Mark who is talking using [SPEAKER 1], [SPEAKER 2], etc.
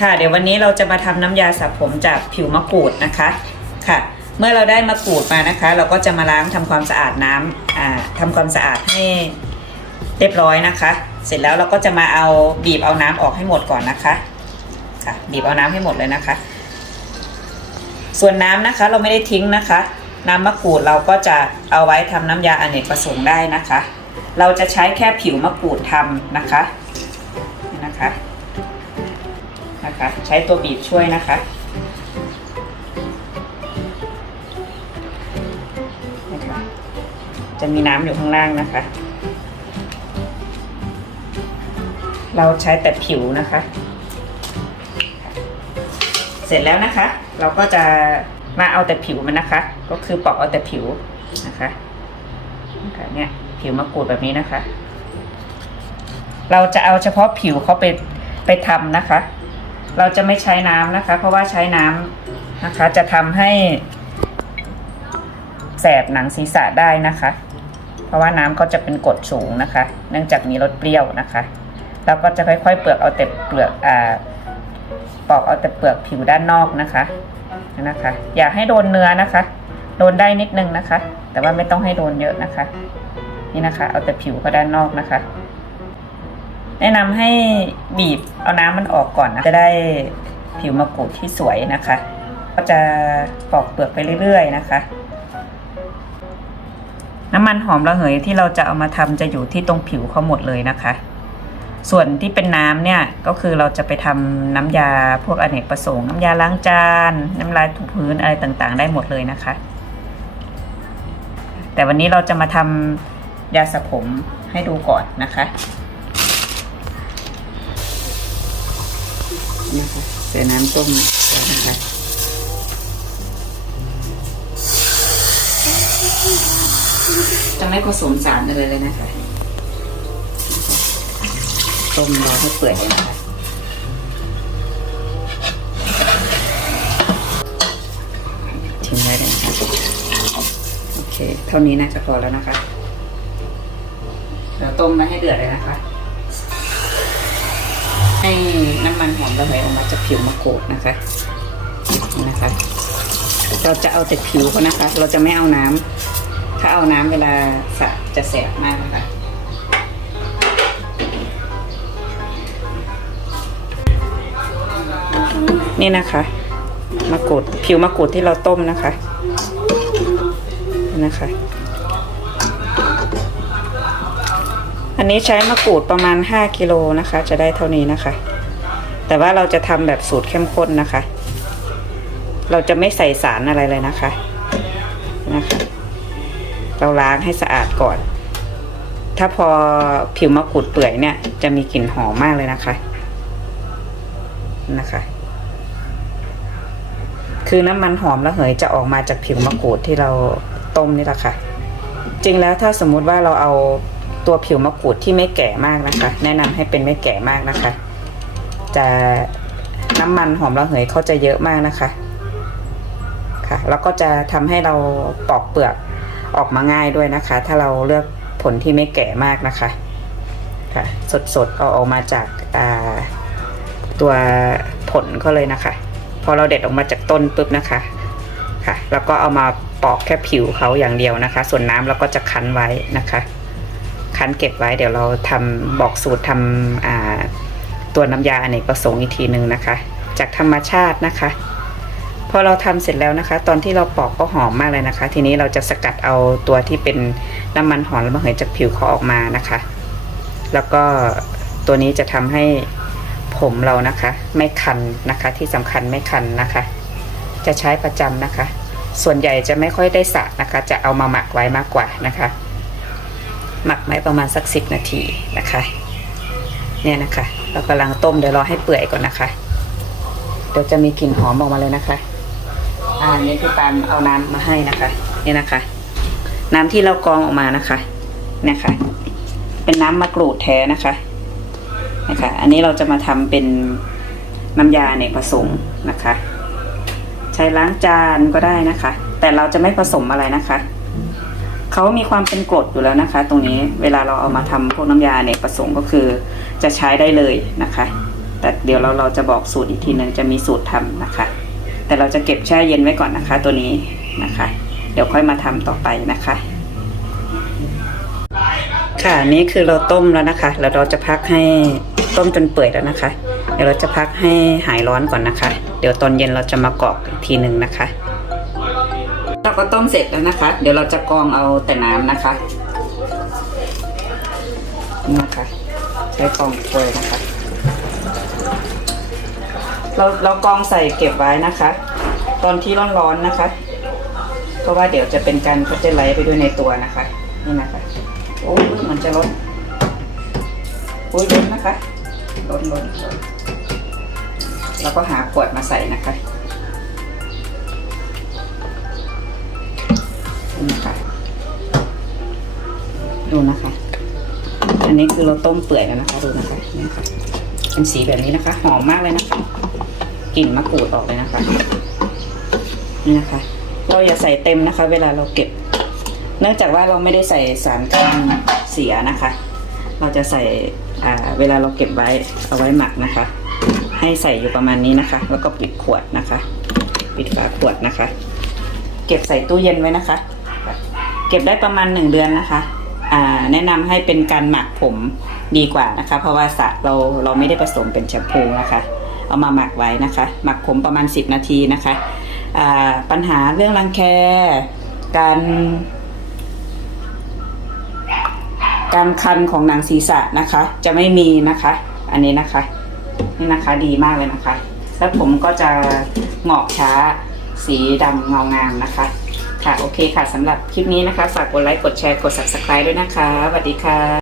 [SPEAKER 1] ค่ะ เดี๋ยววันนี้เราจะมาทำน้ำยาสระผมจากผิวมะกรูดนะคะค่ะ เมื่อเราได้มะกรูดมานะคะ เราก็จะมาล้างทำความสะอาดน้ำอ่าทำความสะอาดให้เรียบร้อยนะคะ เสร็จแล้วเราก็จะมาเอาบีบเอาน้ำออกให้หมดก่อนนะคะค่ะบีบเอาน้ำให้หมดเลยนะคะ ส่วนน้ำนะคะเราไม่ได้ทิ้งนะคะ น้ำมะกรูดเราก็จะเอาไว้ทำน้ำยาอเนกประสงค์ได้นะคะ เราจะใช้แค่ผิวมะกรูดทำนะคะนี่นะคะ นะคะ ใช้ตัวบีบช่วยนะคะนะคะจะมีน้ำอยู่ข้างล่างนะคะ เราใช้แต่ผิวนะคะ เสร็จแล้วนะคะ เราก็จะมาเอาแต่ผิวมันนะคะ ก็คือปอกเอาแต่ผิวนะคะนะคะเนี่ยผิวมะกรูดแบบนี้นะคะ เราจะเอาเฉพาะผิวเขาไปไปทำนะคะ เราจะไม่ใช้น้ำนะคะ เพราะว่าใช้น้ำนะคะ จะทำให้แสบหนังศีรษะได้นะคะ เพราะว่าน้ำก็จะเป็นกรดสูงนะคะ เนื่องจากมีรสเปรี้ยวนะคะ เราก็จะค่อยๆ เปลือกเอาแต่เปลือกอ่าปอกเอาแต่เปลือกผิวด้านนอกนะคะนะคะ อย่าให้โดนเนื้อนะคะ โดนได้นิดนึงนะคะ แต่ว่าไม่ต้องให้โดนเยอะนะคะ นี่นะคะ เอาแต่ผิวเขาด้านนอกนะคะ แนะนำให้บีบเอาน้ำมันออกก่อนนะ จะได้ผิวมะกรูดที่สวยนะคะ ก็จะปอกเปลือกไปเรื่อยๆนะคะ น้ำมันหอมระเหยที่เราจะเอามาทำจะอยู่ที่ตรงผิวเขาหมดเลยนะคะ ส่วนที่เป็นน้ำเนี่ยก็คือเราจะไปทำน้ำยาพวกอเนกประสงค์น้ำยาล้างจาน น้ำลายถูพื้นอะไรต่างๆ ได้หมดเลยนะคะ แต่วันนี้เราจะมาทำยาสระผมให้ดูก่อนนะคะ นะคะใส่น้ำต้มก่อนะคะจะไม่ผสมสารอะไรเลยนะคะ ต้มรอให้เปื่อยนะคะทิ้งไว้เลยนะคะโอเค เท่านี้น่าจะพอแล้วนะคะเดี๋ยวต้มมาให้เดือดเลยนะคะ ให้น้ำมันหอมระเหยออกมาจากผิวมะกรูดนะคะนะคะ เราจะเอาแต่ผิวเขานะคะ เราจะไม่เอาน้ำถ้าเอาน้ำเวลาสระจะแสบมากนะคะนี่นะคะมะกรูดผิวมะกรูดที่เราต้มนะคะนะคะ อันนี้ใช้มะกรูดประมาณ 5กิโลนะคะ จะได้เท่านี้นะคะ แต่ว่าเราจะทำแบบสูตรเข้มข้นนะคะ เราจะไม่ใส่สารอะไรเลยนะคะนะคะ เราล้างให้สะอาดก่อน ถ้าพอผิวมะกรูดเปื่อยเนี่ยจะมีกลิ่นหอมมากเลยนะคะนะคะ คือน้ำมันหอมระเหยจะออกมาจากผิวมะกรูดที่เราต้มนี่แหละค่ะ จริงแล้วถ้าสมมุติว่าเราเอา ตัวผิวมะกรูดที่ไม่แก่มากนะคะ แนะนำให้เป็นไม่แก่มากนะคะ จะน้ำมันหอมระเหยเขาจะเยอะมากนะคะ ค่ะ แล้วก็จะทำให้เราปอกเปลือกออกมาง่ายด้วยนะคะ ถ้าเราเลือกผลที่ไม่แก่มากนะคะ ค่ะ สดๆเอาออกมาจากาตัวผลเขาเลยนะคะ พอเราเด็ดออกมาจากต้นปุ๊บนะคะ ค่ะ แล้วก็เอามาปอกแค่ผิวเขาอย่างเดียวนะคะ ส่วนน้ำเราก็จะคั้นไว้นะคะ คั้นเก็บไว้เดี๋ยวเราทำบอกสูตรทำอ่าตัวน้ำยาอเนกประสงค์อีกทีหนึ่งนะคะ จากธรรมชาตินะคะ พอเราทำเสร็จแล้วนะคะ ตอนที่เราปอกก็หอมมากเลยนะคะ ทีนี้เราจะสกัดเอาตัวที่เป็นน้ำมันหอมระเหยจากผิวเขาออกมานะคะ แล้วก็ตัวนี้จะทำให้ผมเรานะคะ ไม่คันนะคะที่สำคัญไม่คันนะคะ จะใช้ประจำนะคะ ส่วนใหญ่จะไม่ค่อยได้สระนะคะ จะเอามาหมักไว้มากกว่านะคะ หมักไว้ประมาณสักสิบนาทีนะคะ เนี่ยนะคะ เรากำลังต้มเดี๋ยวรอให้เปื่อยก่อนนะคะ เดี๋ยวจะมีกลิ่นหอมออกมาเลยนะคะ อ่านี่คือปานเอาน้ำมาให้นะคะ เนี่ยนะคะ น้ำที่เรากรองออกมานะคะเนี่ยค่ะ เป็นน้ำมะกรูดแท้นะคะนะคะ อันนี้เราจะมาทำเป็นน้ำยาเนกประสงค์นะคะ ใช้ล้างจานก็ได้นะคะ แต่เราจะไม่ผสมอะไรนะคะ เขามีความเป็นกรดอยู่แล้วนะคะ ตรงนี้เวลาเราเอามาทำพวกน้ำยาเนกประสงค์ก็คือจะใช้ได้เลยนะคะ แต่เดี๋ยวเราเราจะบอกสูตรอีกทีหนึ่งจะมีสูตรทำนะคะ แต่เราจะเก็บแช่เย็นไว้ก่อนนะคะ ตัวนี้นะคะ เดี๋ยวค่อยมาทำต่อไปนะคะ ค่ะนี่คือเราต้มแล้วนะคะ แล้วเราจะพักให้ต้มจนเปื่อยแล้วนะคะ เดี๋ยวเราจะพักให้หายร้อนก่อนนะคะ เดี๋ยวตอนเย็นเราจะมากรอกอีกทีหนึ่งนะคะ เราก็ต้มเสร็จแล้วนะคะ เดี๋ยวเราจะกรองเอาแต่น้ำนะคะนี่นะคะใช้กรองถ้วยนะคะ เราเรากรองใส่เก็บไว้นะคะ ตอนที่ร้อนๆนะคะ เพราะว่าเดี๋ยวจะเป็นการพัชไลไปด้วยในตัวนะคะ นี่นะคะโอ้ยเหมือนจะล้อนโอ้ยล้อนนะคะล้นล้นล้นแล้วก็หาขวดมาใส่นะคะ นี่นะคะดูนะคะ อันนี้คือเราต้มเปื่อยแล้วนะคะดูนะคะนี่ค่ะเป็นสีแบบนี้นะคะ หอมมากเลยนะคะกลิ่นมะกรูดออกเลยนะคะ นี่นะคะ เราอย่าใส่เต็มนะคะ เวลาเราเก็บ เนื่องจากว่าเราไม่ได้ใส่สารกันเสียนะคะ เราจะใส่เวลาเราเก็บไว้เอาไว้หมักนะคะ ให้ใส่อยู่ประมาณนี้นะคะ แล้วก็ปิดขวดนะคะ ปิดฝาขวดนะคะ เก็บใส่ตู้เย็นไว้นะคะ เก็บได้ประมาณหนึ่งเดือนนะคะแนะนำให้เป็นการหมักผมดีกว่านะคะ เพราะว่าสระเราเราไม่ได้ผสมเป็นแชมพูนะคะ เอามาหมักไว้นะคะ หมักผมประมาณ 10 นาทีนะคะปัญหาเรื่องรังแค การการคันของหนังศีรษะนะคะ จะไม่มีนะคะ อันนี้นะคะ นี่นะคะดีมากเลยนะคะ แล้วผมก็จะงอกช้าสีดำเงางามนะคะ ค่ะ โอเคค่ะสำหรับคลิปนี้นะคะ ฝากกดไลค์ กดแชร์ กด subscribe ด้วยนะคะสวัสดีค่ะ